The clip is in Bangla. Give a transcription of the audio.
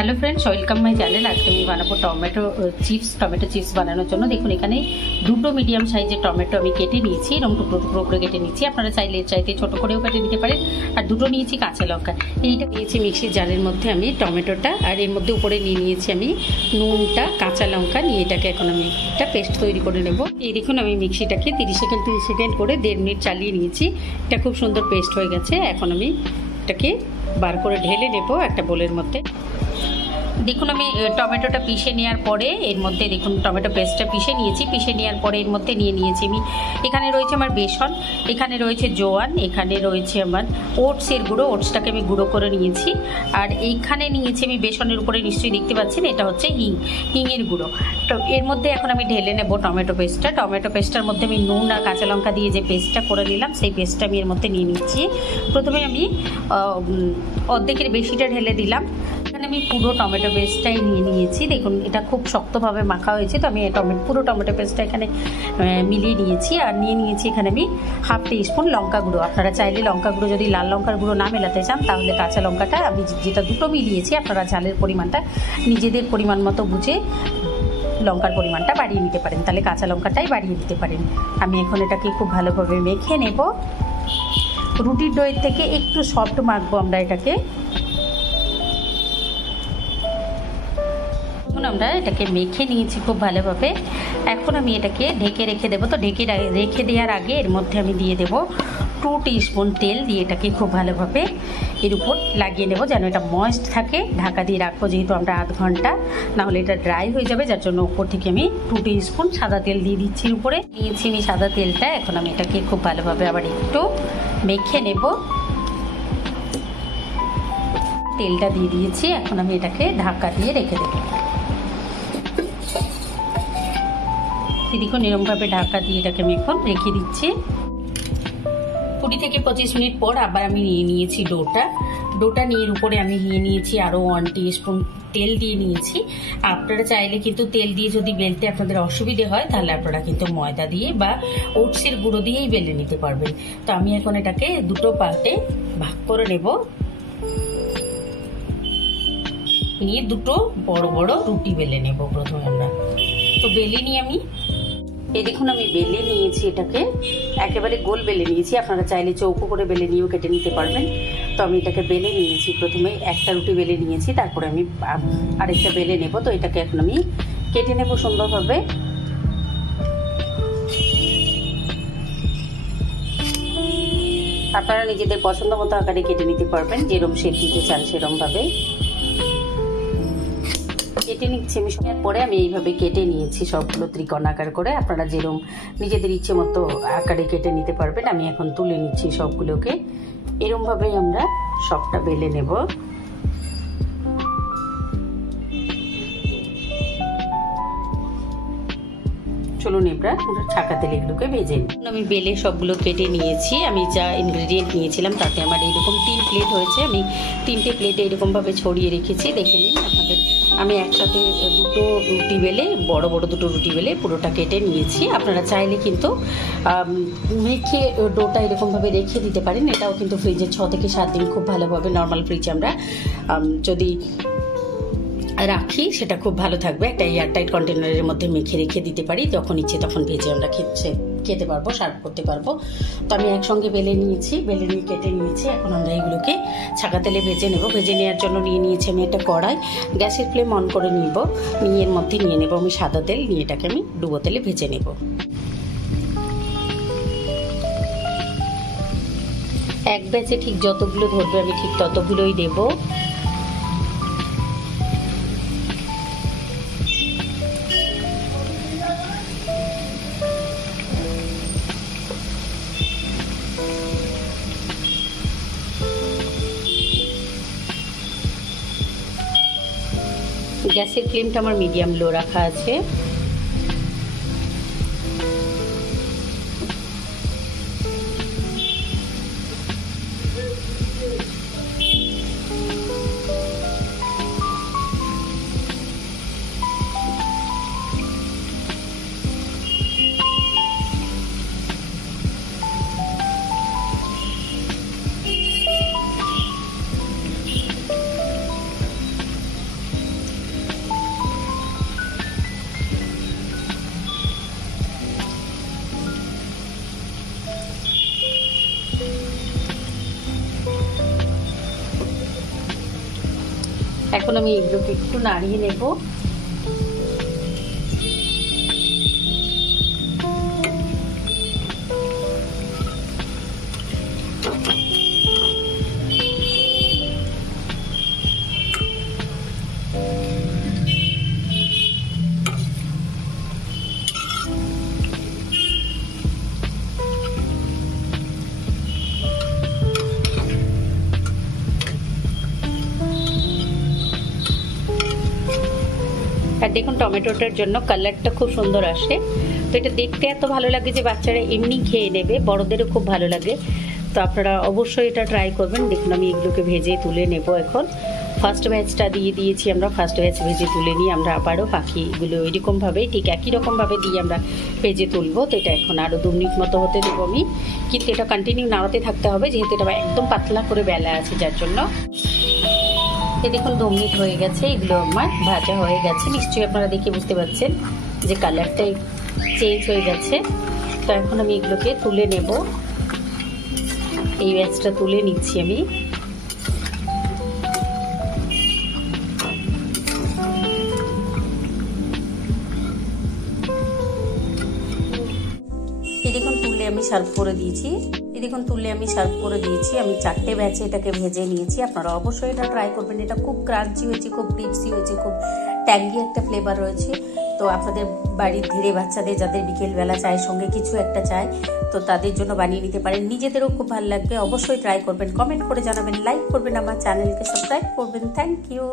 Hello friends, welcome my channel. আজকে আমি বানাবো টমেটো চিপস বানানোর জন্য। দেখুন এখানে দুটো মিডিয়াম সাইজের টমেটো আমি কেটে নিয়েছি, এরকম টুকরো টুকরো করে কেটে নিয়েছি। আপনারা চাইলে চাইতে ছোট করেও কেটে নিতে পারেন। আর দুটো নিয়েছি কাঁচা লঙ্কা। এইটা নিয়েছি মিক্সির জারের মধ্যে আমি টমেটোটা, আর এর মধ্যে উপরে নিয়ে নিয়েছি আমি নুনটা, কাঁচা লঙ্কা নিয়ে এটাকে এখন আমি একটা পেস্ট তৈরি করে নেব। এই দেখুন আমি মিক্সিটাকে 30 সেকেন্ড করে 1.5 মিনিট চালিয়ে নিয়েছি। এটা খুব সুন্দর পেস্ট হয়ে গেছে। এখন আমি এটাকে বার করে ঢেলে নেব একটা বোলের মধ্যে। দেখুন আমি টমেটোটা পিষে নেওয়ার পরে এর মধ্যে দেখুন টমেটো পেস্টটা পিষে নিয়েছি। পিষে নেওয়ার পরে এর মধ্যে নিয়ে নিয়েছি আমি, এখানে রয়েছে আমার বেসন, এখানে রয়েছে জোয়ান, এখানে রয়েছে আমার ওটসের গুঁড়ো, ওটসটাকে আমি গুঁড়ো করে নিয়েছি। আর এইখানে নিয়েছি আমি বেসনের উপরে, নিশ্চয়ই দেখতে পাচ্ছেন এটা হচ্ছে হিঙের গুঁড়ো। তো এর মধ্যে এখন আমি ঢেলে নেব টমেটো পেস্টটার মধ্যে আমি নুন আর কাঁচা লঙ্কা দিয়ে যে পেস্টটা করে নিলাম সেই পেস্টটা আমি এর মধ্যে নিয়ে নিচ্ছি। প্রথমে আমি অর্ধেকের বেশিটা ঢেলে দিলাম। এখানে আমি পুরো টমেটো পেস্টটাই নিয়ে নিয়েছি। দেখুন এটা খুব শক্তভাবে মাখা হয়েছে, তো আমি পুরো টমেটো পেস্টটা এখানে মিলিয়ে নিয়েছি। আর নিয়ে নিয়েছি এখানে আমি 1/2 টিস্পুন লঙ্কা গুঁড়ো। আপনারা চাইলে লঙ্কা গুঁড়ো যদি লাল লঙ্কার গুঁড়ো না মেলাতে চান তাহলে কাঁচা লঙ্কাটা আমি যেটা দুটো মিলিয়েছি, আপনারা ঝালের পরিমাণটা নিজেদের পরিমাণ মতো বুঝে লঙ্কার পরিমাণটা বাড়িয়ে নিতে পারেন, তাহলে কাঁচা লঙ্কাটাই বাড়িয়ে দিতে পারেন। আমি এখন এটাকে খুব ভালোভাবে মেখে নেব। রুটির ডোয়ের থেকে একটু সফট মাখবো আমরা এটাকে। আমরা এটাকে মেখে নিয়েছি খুব ভালোভাবে। এখন আমি এটাকে ঢেকে রেখে দেবো। তো ঢেকে রেখে দেওয়ার আগে এর মধ্যে আমি দিয়ে দেবো 2 টিস্পুন তেল, দিয়ে এটাকে খুব ভালোভাবে এর উপর লাগিয়ে নেব যেন এটা ময়েস্ট থাকে। ঢাকা দিয়ে রাখবো যেহেতু আমরা 1/2 ঘন্টা, নাহলে এটা ড্রাই হয়ে যাবে, যার জন্য উপর থেকে আমি 2 টিস্পুন সাদা তেল দিয়ে দিচ্ছি। উপরে নিয়েছি আমি সাদা তেলটা। এখন আমি এটাকে খুব ভালোভাবে আবার একটু মেখে নেব। তেলটা দিয়ে দিয়েছি, এখন আমি এটাকে ঢাকা দিয়ে রেখে দেবো। দেখুন এরকমভাবে ঢাকা দিয়ে এটাকে আমি এখন রেখে দিচ্ছি। 20 থেকে 25 মিনিট পর আবার আমি নিয়ে নিয়েছি ডোটা নিয়ে এর উপরে আমি নিয়ে নিয়েছি আরও 1 টিস্পুন তেল দিয়ে নিয়েছি। আপনারা চাইলে কিন্তু তেল দিয়ে যদি বেলতে আপনাদের অসুবিধে হয় তাহলে আপনারা কিন্তু ময়দা দিয়ে বা ওটসের গুঁড়ো দিয়েই বেলে নিতে পারবেন। তো আমি এখন এটাকে দুটো পার্টে ভাগ করে নেব, নিয়ে দুটো বড় বড় রুটি বেলে নেব প্রথমে আমরা। তো বেলে নিয়ে আমি দেখুন আমি বেলে নিয়েছি, এটাকে একেবারে গোল বেলে নিয়েছি। আপনারা চাইলে চৌকো করে বেলে নিয়েও কেটে নিতে পারবেন। তো আমি এটাকে বেলে নিয়েছি, প্রথমে একটা রুটি বেলে নিয়েছি, তারপরে আমি আরেকটা বেলে নেব। তো এটাকে এখন আমি কেটে নেব সুন্দরভাবে। আপনারা নিজেদের পছন্দ মতো আকারে কেটে নিতে পারবেন, যেরকম শেপ দিতে চান সেরকমভাবে কেটে নিচ্ছি। মিশিয়ে পরে আমি এইভাবে কেটে নিয়েছি সবগুলো ত্রিকোণ আকার করে। আপনারা যেরকম নিজেদের ইচ্ছে মতো আকারে কেটে নিতে পারবেন। আমি এখন তুলে নিচ্ছি সবগুলোকে। এরকমভাবেই আমরা সবটা বেলে নেব। চলুন এবার ছাকা তেলে এগুলোকে ভেজে নিই। আমি বেলে সবগুলো কেটে নিয়েছি। আমি যা ইনগ্রেডিয়েন্ট নিয়েছিলাম তাতে আমার এইরকম 3 প্লেট হয়েছে। আমি 3টে প্লেটে এরকমভাবে ছড়িয়ে রেখেছি, দেখে নিন আপনাদের। আমি একসাথে দুটো রুটি বেলে, বড় বড় দুটো রুটি বেলে পুরোটা কেটে নিয়েছি। আপনারা চাইলে কিন্তু মেখে ডোটা এরকমভাবে রেখে দিতে পারেন। এটাও কিন্তু ফ্রিজে 6 থেকে 7 দিন খুব ভালোভাবে, নর্মাল ফ্রিজে আমরা যদি রাখি সেটা খুব ভালো থাকবে। একটা এয়ারটাইট কন্টেনারের মধ্যে মেখে রেখে দিতে পারি, যখন ইচ্ছে তখন ভেজে আমরা খেতে পারবো, সার্ভ করতে পারবো। তো আমি একসঙ্গে বেলে নিয়ে কেটে নিয়েছি। এখন আমরা এগুলোকে ছাকা তেলে ভেজে নেব। ভেজে নেওয়ার জন্য নিয়ে নিয়েছি আমি একটা কড়াই, গ্যাসের ফ্লেম অন করে নিব। নিয়ে এর মধ্যে নিয়ে নেব আমি সাদা তেল, নিয়ে এটাকে আমি ডুবো তেলে ভেজে নেব। এক ব্যাচে ঠিক যতগুলো ধরবে আমি ঠিক ততগুলোই দেব। গ্যাসের ফ্লেমটা আমার মিডিয়াম লো রাখা আছে। এখন আমি এগুলোকে একটু নাড়িয়ে নেব। আর দেখুন টমেটোটার জন্য কালারটা খুব সুন্দর আসে। তো এটা দেখতে এত ভালো লাগে যে বাচ্চারা এমনি খেয়ে নেবে, বড়দেরও খুব ভালো লাগে। তো আপনারা অবশ্যই এটা ট্রাই করবেন। দেখুন আমি এগুলোকে ভেজে তুলে নেব। এখন ফার্স্ট ব্যাচটা দিয়ে দিয়েছি আমরা, ফার্স্ট ব্যাচ ভেজে তুলে নিয়ে আমরা আবারও বাকিগুলো ওইরকমভাবেই ঠিক একই রকমভাবে দিয়ে আমরা ভেজে তুলবো। তো এটা এখন আরও 2 মিনিট মতো হতে দেবো আমি, কিন্তু এটা কন্টিনিউ নাড়াতে থাকতে হবে যেহেতু এটা একদম পাতলা করে বেলা আছে যার জন্য। দেখুন 2 মিনিট হয়ে গেছে, এগুলো আমার ভাজা হয়ে গেছে। নিশ্চয়ই আপনারা দেখে বুঝতে পারছেন যে কালারটাই চেঞ্জ হয়ে গেছে। তো এখন আমি এগুলোকে তুলে নেব। এই ব্যাচটা তুলে নিচ্ছি আমি। এই দেখুন তুলে আমি সার্ভ করে দিয়েছি। আমি 4টে ব্যাচে এটাকে ভেজে নিয়েছি। আপনারা অবশ্যই এটা ট্রাই করবেন। এটা খুব ক্রাঞ্চি হয়েছে, খুব ক্রিপসি হয়েছে, খুব ট্যাঙ্গি একটা ফ্লেভার রয়েছে। তো আপনাদের বাড়ির ধীরে বাচ্চাদের যাদের বিকেলবেলা চায়ের সঙ্গে কিছু একটা চাই, তো তাদের জন্য বানিয়ে নিতে পারেন। নিজেদেরও খুব ভালো লাগবে। অবশ্যই ট্রাই করবেন, কমেন্ট করে জানাবেন, লাইক করবেন, আমার চ্যানেলকে সাবস্ক্রাইব করবেন। Thank you.